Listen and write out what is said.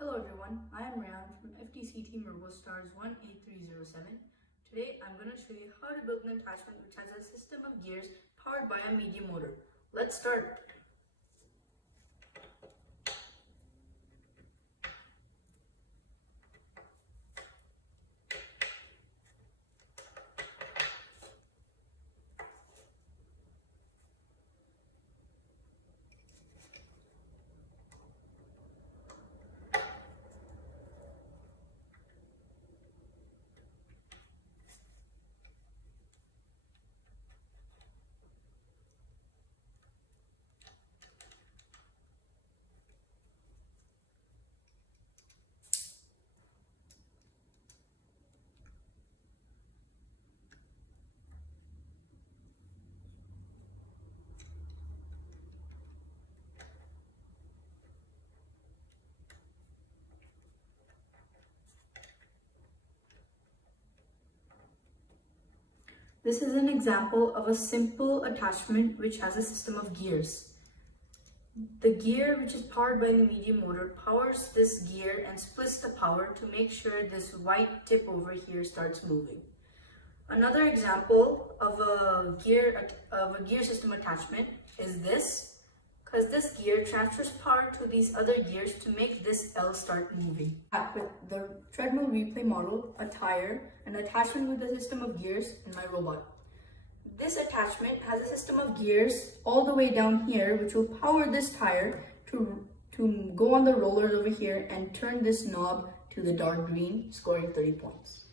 Hello everyone, I am Ryan from FTC Team Robo Stars 18307. Today I'm going to show you how to build an attachment which has a system of gears powered by a medium motor. Let's start. This is an example of a simple attachment which has a system of gears. The gear, which is powered by the medium motor, powers this gear and splits the power to make sure this white tip over here starts moving. Another example of a gear system attachment is this, because this gear transfers power to these other gears to make this L start moving. With the treadmill replay model, a tire, an attachment with a system of gears, and my robot. This attachment has a system of gears all the way down here, which will power this tire to go on the rollers over here and turn this knob to the dark green, scoring 30 points.